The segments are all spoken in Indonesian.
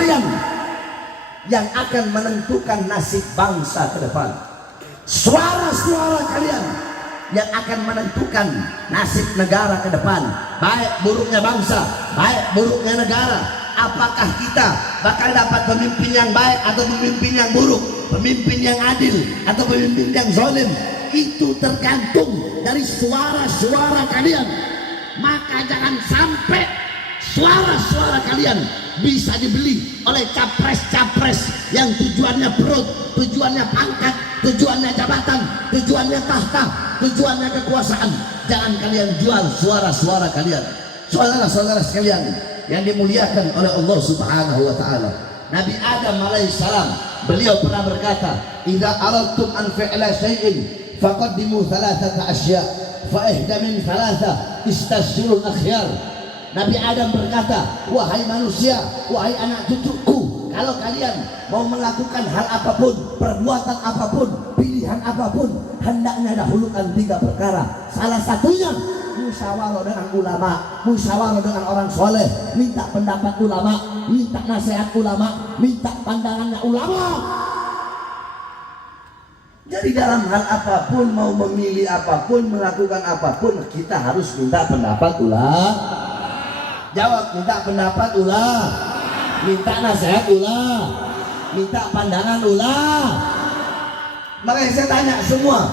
kalian yang akan menentukan nasib bangsa ke depan. Suara-suara kalian yang akan menentukan nasib negara ke depan. Baik buruknya bangsa, baik buruknya negara. Apakah kita bakal dapat pemimpin yang baik atau pemimpin yang buruk, pemimpin yang adil atau pemimpin yang zalim? Itu tergantung dari suara-suara kalian. Maka jangan sampai suara-suara kalian bisa dibeli oleh capres-capres yang tujuannya perut, tujuannya pangkat, tujuannya jabatan, tujuannya tahta, tujuannya kekuasaan. Jangan kalian jual suara-suara kalian. Saudara-saudara sekalian yang dimuliakan oleh Allah Subhanahu wa taala, Nabi Adam alaihissalam beliau pernah berkata, "Idza aradtum an fi'la syai'in faqaddimu thalathata asya' fa ihda min thalatha istashirul akhyar." Nabi Adam berkata, "Wahai manusia, wahai anak cucuku, kalau kalian mau melakukan hal apapun, perbuatan apapun, pilihan apapun, hendaknya dahulukan 3 perkara. Salah satunya musyawarah dengan ulama, musyawarah dengan orang soleh, minta pendapat ulama, minta nasihat ulama, minta pandangannya ulama." Jadi dalam hal apapun, mau memilih apapun, melakukan apapun, kita harus minta pendapat ulama. Jawab, minta pendapat ulama, minta nasihat ulama, minta pandangan ulama. Makanya saya tanya semua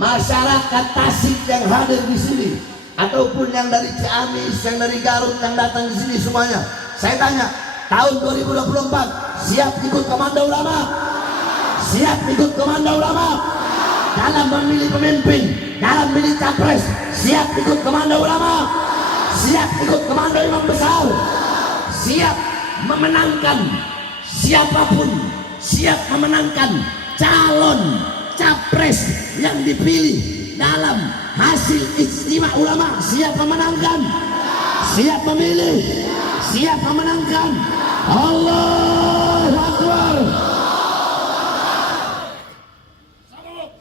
masyarakat Tasik yang hadir di sini, ataupun yang dari Ciamis, yang dari Garut, yang datang di sini semuanya, saya tanya, tahun 2024 siap ikut komando ulama? Siap ikut komando ulama? Dalam memilih pemimpin, dalam memilih capres, siap ikut komando ulama? Siap ikut komando imam besar? Siap memenangkan siapapun, siap memenangkan calon capres yang dipilih dalam hasil ijtima ulama? Siap memenangkan, siap memilih, siap memenangkan. Allahu Akbar.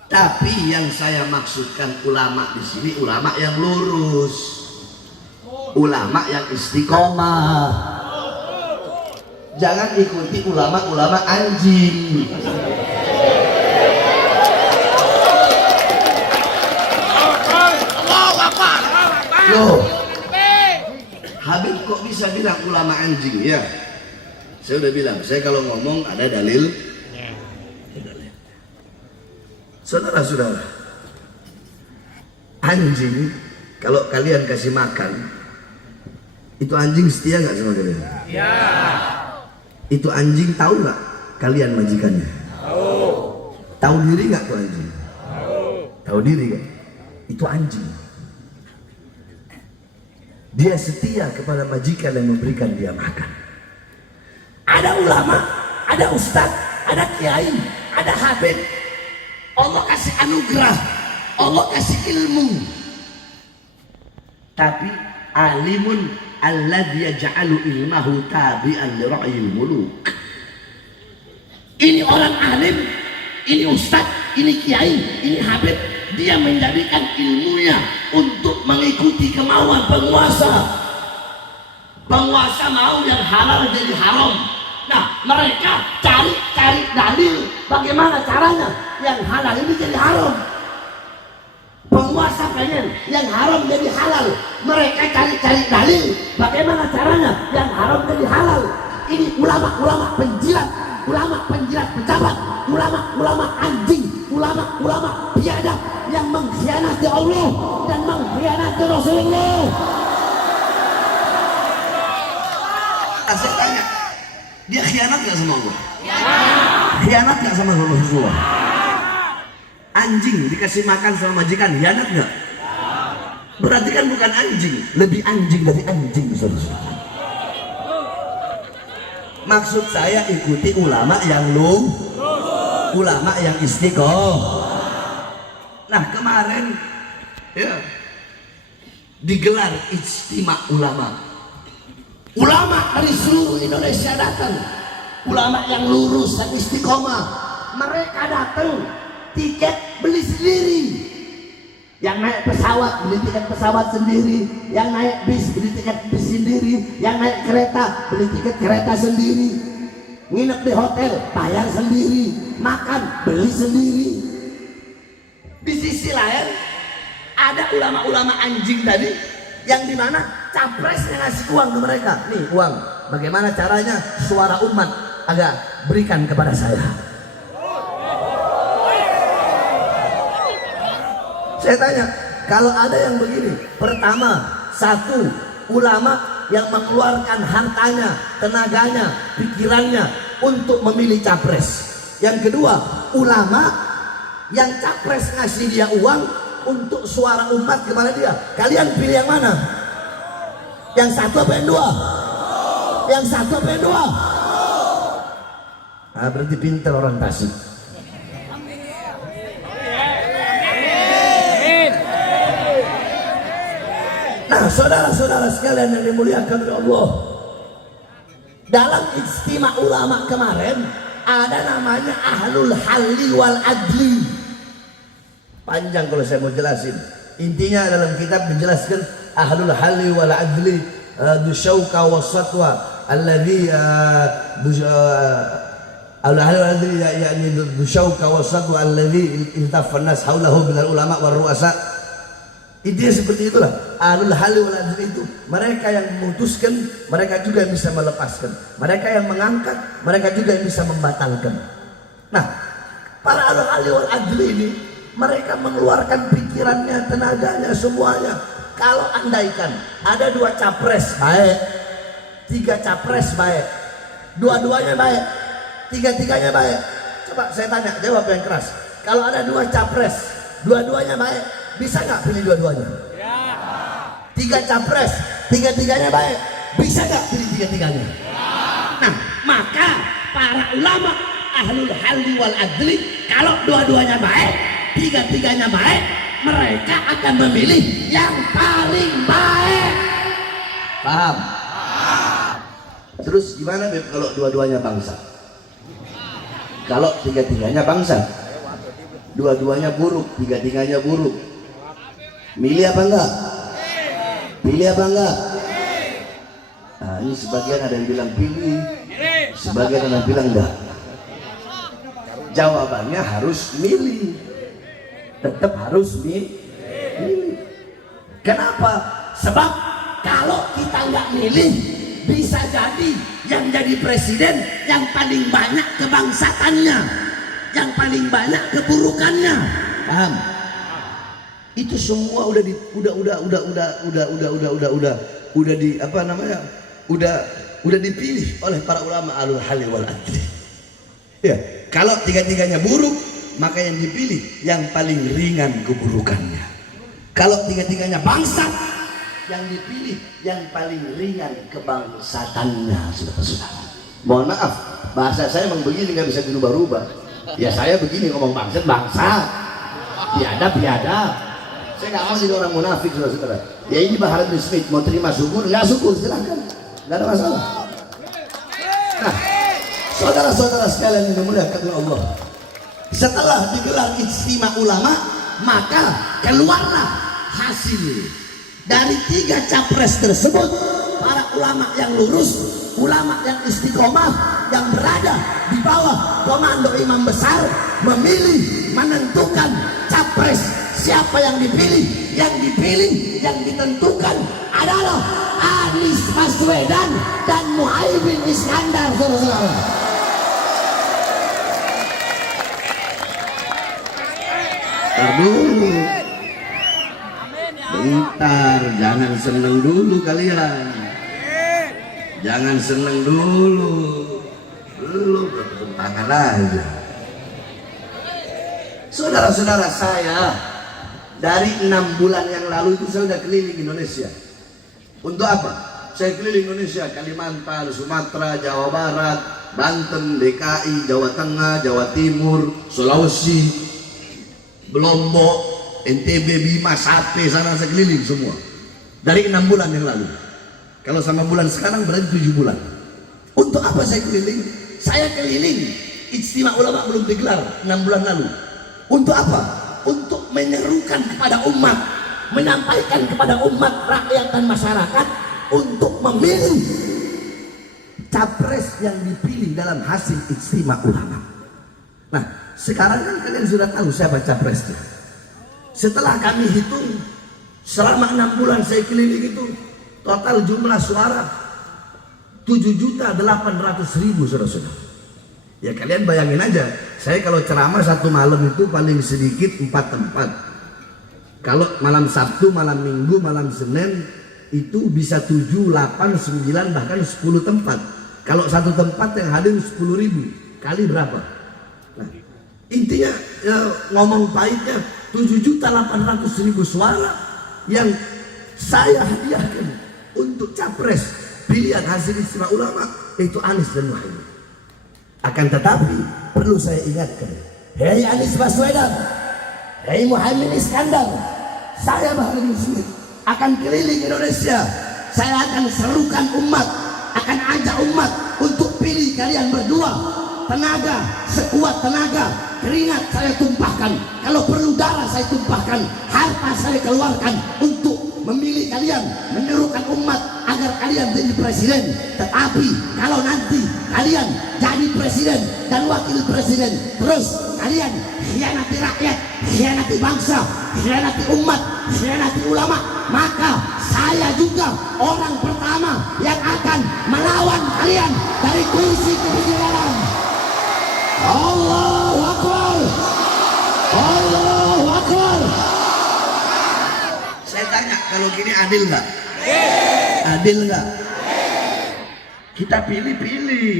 Tapi yang saya maksudkan ulama di sini ulama yang lurus, ulama yang istiqomah. Jangan ikuti ulama-ulama anjing. Loh, Habib kok bisa bilang ulama anjing? Ya, saya udah bilang, saya kalau ngomong ada dalil. Saudara-saudara, anjing kalau kalian kasih makan, itu anjing setia nggak sama kalian? Ya. Itu anjing tahu nggak kalian majikannya? Tahu. Tahu diri nggak tuh anjing? Tahu. Tahu diri kan? Itu anjing. Dia setia kepada majikan yang memberikan dia makan. Ada ulama, ada ustadz, ada kiai, ada habib. Allah kasih anugerah, Allah kasih ilmu. Tapi alimun alladzi yaj'alu ilmahu tabi'an li ra'yil muluk. Ini orang alim, ini ustaz, ini kiai, ini habib, dia menjadikan ilmunya untuk mengikuti kemauan penguasa. Penguasa mau yang halal jadi haram. Nah, mereka cari dalil bagaimana caranya yang halal ini jadi haram. Penguasa pengen yang haram jadi halal, mereka cari dalil bagaimana caranya yang haram jadi halal. Ini ulama-ulama penjilat, ulama penjilat pejabat, ulama-ulama anjing, ulama-ulama biadab yang mengkhianati Allah dan mengkhianati Rasulullah. Saya tanya, dia khianat gak sama Allah? Khianat gak sama Rasulullah? Anjing dikasih makan sama majikan, khianat gak? Berarti kan bukan anjing, lebih anjing dari anjing. Maksud saya ikuti ulama yang ulama yang istiqomah. Nah kemarin ya digelar ijtima ulama. Ulama dari seluruh Indonesia datang, ulama yang lurus dan istiqomah. Mereka datang, tiket beli sendiri. Yang naik pesawat beli tiket pesawat sendiri, yang naik bis beli tiket bis sendiri, yang naik kereta beli tiket kereta sendiri. nginep di hotel, bayar sendiri, makan, beli sendiri. Di sisi lain ada ulama-ulama anjing tadi yang dimana capresnya ngasih uang ke mereka. Nih uang, bagaimana caranya suara umat agar berikan kepada saya. Saya tanya, kalau ada yang begini, pertama, satu, ulama yang mengeluarkan hartanya, tenaganya, pikirannya untuk memilih capres. Yang kedua, ulama yang capres ngasih dia uang untuk suara umat kepada dia. Kalian pilih yang mana? Yang satu apa yang dua? Yang satu apa yang dua? Nah, berarti pintar orang Tasik. Nah, saudara-saudara sekalian yang dimuliakan oleh Allah, dalam istimewa ulama kemarin ada namanya ahlul halli wal adli. Panjang kalau saya mau jelasin. Intinya dalam kitab dijelaskan ahlul halli wal adli dusyauka wasatwa alladhi ahlul halli wal adli yani dusyauka wasatwa alladhi iltafan nas haulahu minal ulama war ru'asa. Intinya seperti itulah. Ahlul halli wal adli itu mereka yang memutuskan, mereka juga yang bisa melepaskan, mereka yang mengangkat, mereka juga yang bisa membatalkan. Nah, para ahlul halli wal adli ini mereka mengeluarkan pikirannya, tenaganya, semuanya. Kalau andaikan ada 2 capres baik, 3 capres baik, dua-duanya baik, tiga-tiganya baik. Coba saya tanya, jawab yang keras. Kalau ada 2 capres, dua-duanya baik, bisa nggak pilih dua-duanya? Ya. 3 capres, tiga-tiganya baik, bisa nggak pilih tiga-tiganya? Ya. Nah, maka para ulama ahlul halli wal adli kalau dua-duanya baik, tiga-tiganya baik, mereka akan memilih yang paling baik. Paham? Terus gimana Beb kalau dua-duanya bangsa? Kalau tiga-tiganya bangsa, dua-duanya buruk, tiga-tiganya buruk, milih apa enggak? Pilih apa enggak? Nah, ini sebagian ada yang bilang pilih, sebagian ada yang bilang enggak. Jawabannya harus milih, tetap harus milih. Kenapa? Sebab kalau kita nggak milih, bisa jadi yang jadi presiden yang paling banyak kebangsatannya, yang paling banyak keburukannya. Paham? Itu semua udah di apa namanya? Udah dipilih oleh para ulama ahlul halli wal adli. Ya, kalau tiga-tiganya buruk, maka yang dipilih yang paling ringan keburukannya. Kalau tiga-tiganya bangsat, yang dipilih yang paling ringan kebangsatannya. Saudara-saudara, mohon maaf, bahasa saya memang begini, nggak bisa dirubah-rubah. Ya saya begini ngomong bangsat, biadab. Saya nggak mau jadi orang munafik, saudara-saudara. Ya ini Bahar bin Smith, mau terima syukur, nggak syukur silahkan, nggak ada masalah. Nah, saudara-saudara sekalian yang dimuliakan oleh Allah, setelah digelar ijtima ulama, maka keluarlah hasil dari 3 capres tersebut. Para ulama yang lurus, ulama yang istiqomah, yang berada di bawah komando imam besar, memilih, menentukan capres. Siapa yang dipilih? Yang dipilih, yang ditentukan adalah Anies Baswedan dan Muhaimin Iskandar, saudara-saudara. Dulu bentar, jangan seneng dulu kalian, jangan seneng dulu, bertepuk tangan aja. Saudara-saudara, saya dari 6 bulan yang lalu itu saya sudah keliling Indonesia. Untuk apa? Saya keliling Indonesia, Kalimantan, Sumatera, Jawa Barat, Banten, DKI, Jawa Tengah, Jawa Timur, Sulawesi, Lombok, NTB, Bima, Sate, sana saya keliling semua. Dari 6 bulan yang lalu. Kalau sama bulan sekarang berarti 7 bulan. Untuk apa saya keliling? Saya keliling, ijtima ulama belum digelar 6 bulan lalu. Untuk apa? Untuk menyerukan kepada umat, menyampaikan kepada umat, rakyat dan masyarakat untuk memilih capres yang dipilih dalam hasil ijtima ulama. Nah, sekarang kan kalian sudah tahu siapa capresnya. Setelah kami hitung selama 6 bulan saya keliling itu, total jumlah suara 7.800.000 saudara-saudara. Ya kalian bayangin aja, saya kalau ceramah satu malam itu paling sedikit 4 tempat. Kalau malam Sabtu, malam Minggu, malam Senin itu bisa 7, 8, 9 bahkan 10 tempat. Kalau satu tempat yang hadir 10.000 kali berapa? Nah, intinya ya, ngomong pahitnya 7.800.000 suara yang saya hadiahkan untuk capres pilihan hasil ijtima ulama, itu Anies dan Muhaimin. Akan tetapi perlu saya ingatkan, hei Anies Baswedan, hei Muhaimin Iskandar, saya Baharudin Smith akan keliling Indonesia. Saya akan serukan umat, akan ajak umat untuk pilih kalian berdua. Tenaga, sekuat tenaga, keringat saya tumpahkan, kalau perlu darah saya tumpahkan, harta saya keluarkan untuk memilih kalian, menyerukan umat agar kalian jadi presiden. Tetapi kalau nanti kalian jadi presiden dan wakil presiden, terus kalian khianati rakyat, khianati bangsa, khianati umat, khianati ulama, maka saya juga orang pertama yang akan melawan kalian dari kursi kepresidenan. Allahu Akbar, Allahu Akbar. Saya tanya, kalau gini adil nggak? Adil nggak? Kita pilih-pilih.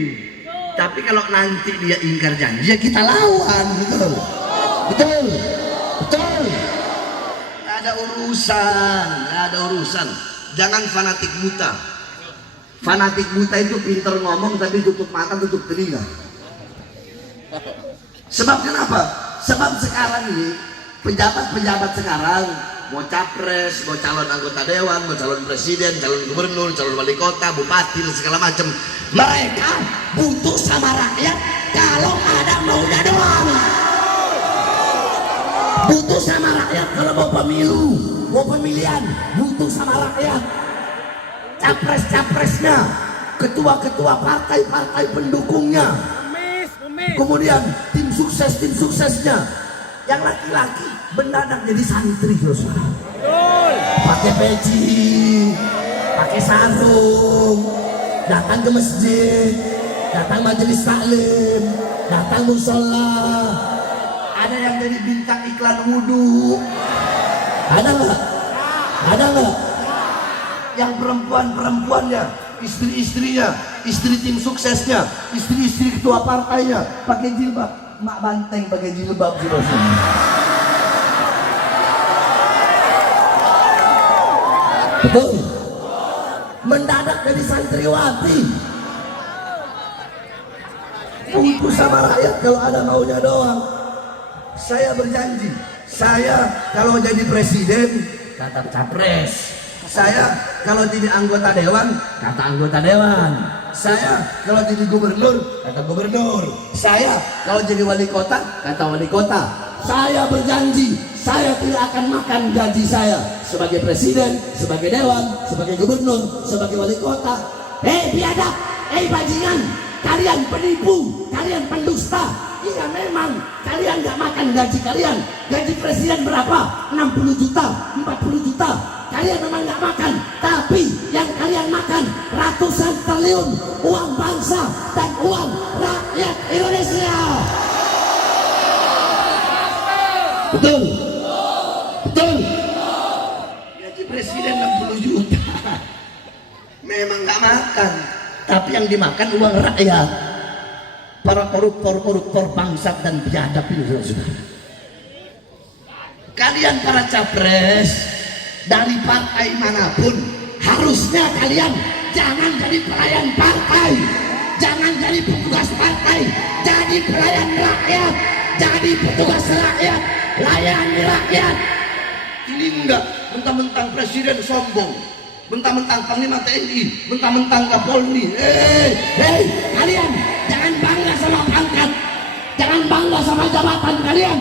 Tapi kalau nanti dia ingkar janji, ya kita lawan, betul? Betul, betul. Nggak ada urusan, nggak ada urusan. Jangan fanatik buta. Fanatik buta itu pinter ngomong tapi tutup mata, tutup telinga. Sebab kenapa? Sebab sekarang ini pejabat-pejabat sekarang mau capres, mau calon anggota dewan, mau calon presiden, calon gubernur, calon wali kota, bupati dan segala macam, mereka butuh sama rakyat kalau ada maunya doang. Butuh sama rakyat kalau mau pemilu, mau pemilihan, butuh sama rakyat. Capres-capresnya, ketua-ketua partai-partai pendukungnya, kemudian tim suksesnya, yang laki-laki mendadak jadi santri, terus pakai peci, pakai sarung, datang ke masjid, datang majelis taklim, datang musola. Ada yang jadi bintang iklan wudhu, ada nggak? Ada nggak? Yang perempuan-perempuannya, istri-istrinya, istri tim suksesnya, istri-istri ketua partainya pakai jilbab, mak banteng pakai jilbab, betul? Mendadak jadi santriwati. Butuh sama rakyat kalau ada maunya doang. Saya berjanji, saya kalau jadi presiden kata capres, saya kalau jadi anggota dewan kata anggota dewan, saya kalau jadi gubernur kata gubernur, saya kalau jadi wali kota kata wali kota. Saya berjanji, saya tidak akan makan gaji saya sebagai presiden, sebagai dewan, sebagai gubernur, sebagai wali kota. Hei biadab, hei bajingan, kalian penipu, kalian pendusta. Iya memang kalian gak makan gaji kalian. Gaji presiden berapa? 60 juta, 40 juta. Kalian memang gak makan, tapi yang kalian makan ratusan triliun uang bangsa dan uang rakyat Indonesia. Betul? Betul? Gaji presiden 60 juta. Memang gak makan, tapi yang dimakan uang rakyat. Para koruptor bangsat dan biadab ini, saudara. Kalian para capres dari partai manapun, harusnya kalian jangan jadi pelayan partai, jangan jadi petugas partai, jadi pelayan rakyat, jadi petugas rakyat, layani rakyat. Ini enggak mentang-mentang presiden sombong, mentang-mentang panglima TNI, mentang-mentang Kapolri. Hei, kalian jangan bangga sama pangkat, jangan bangga sama jabatan kalian.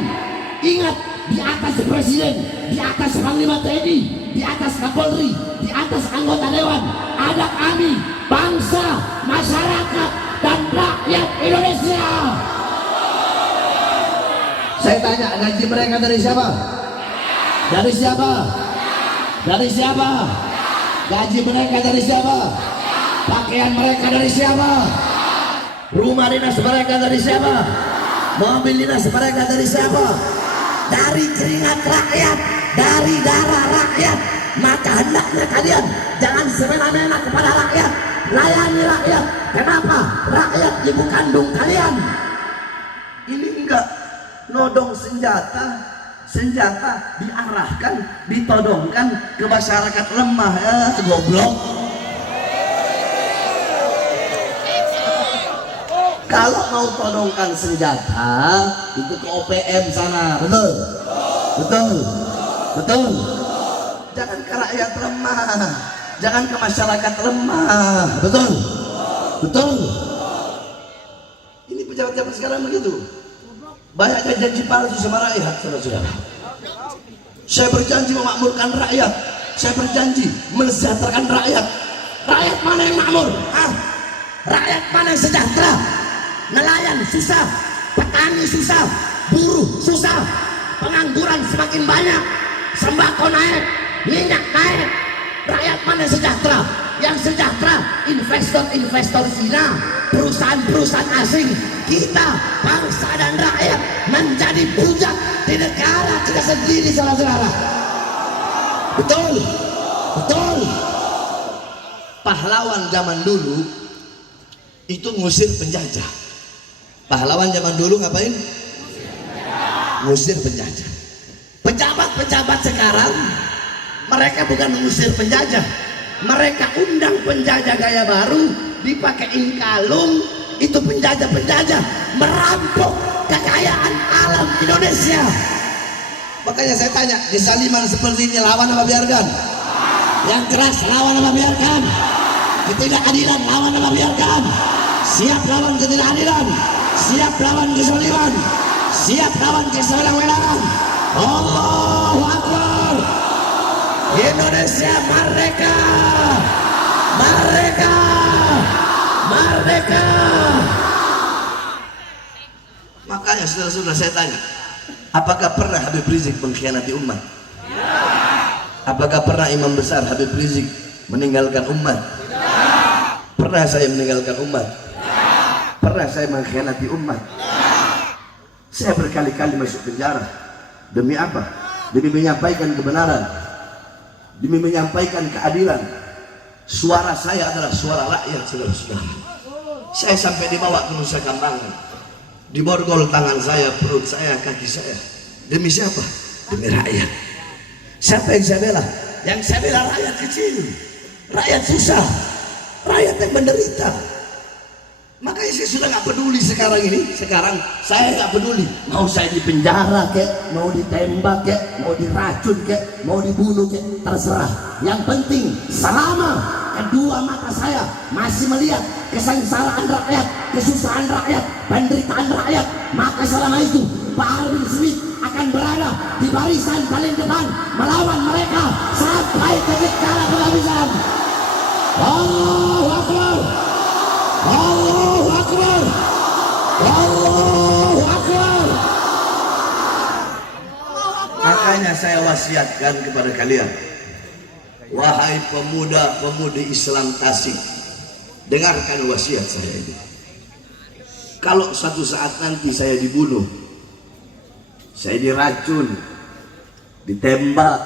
Ingat, di atas presiden, di atas panglima TNI, di atas Kapolri, di atas anggota dewan, ada kami, bangsa, masyarakat, dan rakyat Indonesia. Saya tanya, gaji mereka dari siapa? Dari siapa? Dari siapa? Gaji mereka dari siapa? Pakaian mereka dari siapa? Rumah dinas mereka dari siapa? Mobil dinas mereka dari siapa? Dari keringat rakyat, dari darah rakyat. Maka hendaknya kalian jangan semena-mena kepada rakyat, layani rakyat. Kenapa? Rakyat ibu kandung kalian. Ini enggak nodong senjata, senjata diarahkan, ditodongkan ke masyarakat lemah. Ya goblok. Kalau mau todongkan senjata itu ke OPM sana, betul, betul, betul. Jangan ke rakyat lemah, jangan ke masyarakat lemah, betul, betul. Ini pejabat-pejabat sekarang begitu, banyaknya janji palsu sama rakyat, saudara-saudara. Saya berjanji memakmurkan rakyat, saya berjanji mensejahterakan rakyat. Rakyat mana yang makmur? Rakyat mana yang sejahtera? Nelayan susah, petani susah, buruh susah, pengangguran semakin banyak, sembako naik, minyak naik. Rakyat mana sejahtera? Yang sejahtera investor-investor Cina, perusahaan-perusahaan asing. Kita bangsa dan rakyat menjadi budak di negara kita sendiri, saudara-saudara. Betul, betul. Pahlawan zaman dulu itu ngusir penjajah. Pahlawan zaman dulu ngapain? Ngusir penjajah. Pejabat-pejabat sekarang mereka bukan mengusir penjajah, mereka undang penjajah gaya baru, dipakein kalung. Itu penjajah-penjajah merampok kekayaan alam Indonesia. Makanya saya tanya, di saliman seperti ini lawan apa biarkan? Yang keras lawan apa biarkan? Ketidakadilan lawan apa biarkan? Siap lawan ketidakadilan, siap lawan kezaliman, siap lawan kesewenang-wenangan. Allahu Akbar. Indonesia merdeka, merdeka, merdeka. Makanya saudara-saudara, saya tanya, apakah pernah Habib Rizik mengkhianati umat? Apakah pernah imam besar Habib Rizik meninggalkan umat? Pernah saya meninggalkan umat? Pernah saya mengkhianati umat? Saya berkali-kali masuk penjara. Demi apa? Demi menyampaikan kebenaran, demi menyampaikan keadilan. Suara saya adalah suara rakyat, saudara-saudara. Saya sampai dibawa ke Nusa Kambangan, diborgol tangan saya, perut saya, kaki saya. Demi siapa? Demi rakyat. Siapa yang saya bela? Yang saya bela rakyat kecil, rakyat susah, rakyat yang menderita. Makanya saya sudah nggak peduli sekarang ini. Sekarang saya nggak peduli. Mau saya di penjara kek, mau ditembak kek, mau diracun kek, mau dibunuh kek, terserah. Yang penting selama kedua mata saya masih melihat kesengsaraan rakyat, kesusahan rakyat, penderitaan rakyat, maka selama itu Pak Harun Smith akan berada di barisan paling depan melawan mereka sampai titik darah penghabisan. Allahu Akbar. Allahu Akbar. Allahu Akbar. Makanya saya wasiatkan kepada kalian, wahai pemuda-pemudi Islam Tasik, dengarkan wasiat saya ini. Kalau suatu saat nanti saya dibunuh, saya diracun, ditembak,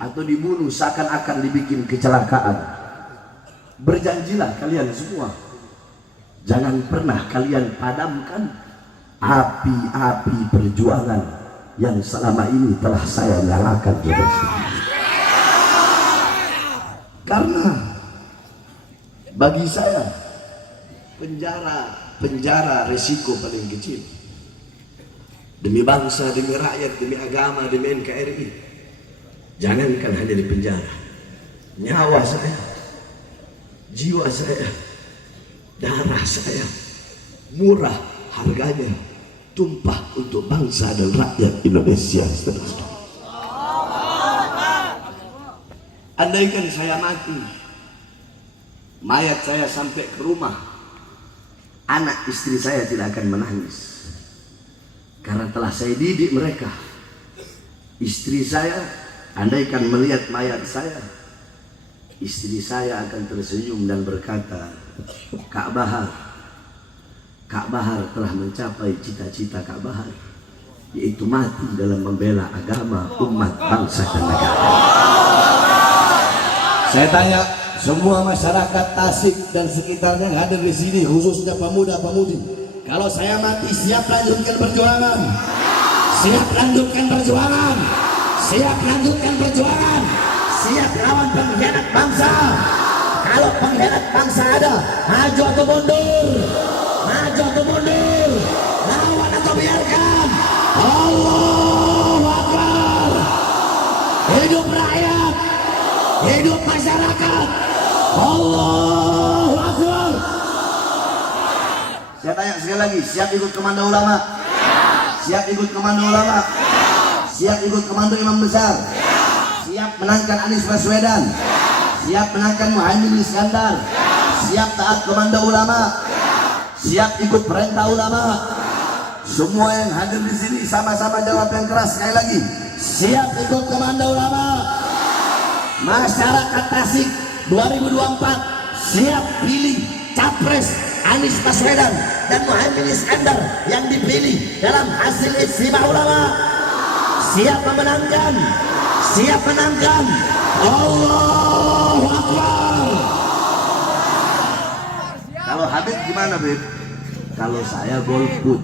atau dibunuh seakan-akan dibikin kecelakaan, berjanjilah kalian semua, jangan pernah kalian padamkan api-api perjuangan yang selama ini telah saya nyalakan. Karena bagi saya penjara resiko paling kecil. Demi bangsa, demi rakyat, demi agama, demi NKRI, jangankan hanya di penjara, nyawa saya, jiwa saya, darah saya murah harganya, tumpah untuk bangsa dan rakyat Indonesia. Andaikan saya mati, mayat saya sampai ke rumah, anak istri saya tidak akan menangis, karena telah saya didik mereka. Istri saya, andaikan melihat mayat saya, istri saya akan tersenyum dan berkata, Kak Bahar, Kak Bahar telah mencapai cita-cita Kak Bahar, yaitu mati dalam membela agama, umat, bangsa dan negara. Saya tanya semua masyarakat Tasik dan sekitarnya yang hadir di sini, khususnya pemuda-pemudi, kalau saya mati siap lanjutkan perjuangan? Siap lanjutkan perjuangan? Siap lanjutkan perjuangan? Siap lawan pengkhianat bangsa? Kalau pengkhianat bangsa ada, maju atau mundur? Maju atau mundur? Lawan atau biarkan? Allahu Akbar! Hidup rakyat! Hidup masyarakat! Allahu Akbar! Saya tanya sekali lagi, siap ikut komando ulama? Siap ikut komando ulama? Siap ikut komando imam besar? Siap menangkan Anies Baswedan? Siap menangkan Muhaimin Iskandar? Siap taat komando ulama? Siap ikut perintah ulama? Semua yang hadir di sini sama-sama jawab yang keras sekali lagi. Siap ikut komando ulama? Masyarakat Tasik 2024 siap pilih capres Anies Baswedan dan Muhaimin Iskandar yang dipilih dalam hasil ijtima ulama. Siap memenangkan? Siap menangkan? Allahu Akbar! Kalau Habib gimana, Bib? Kalau saya golput.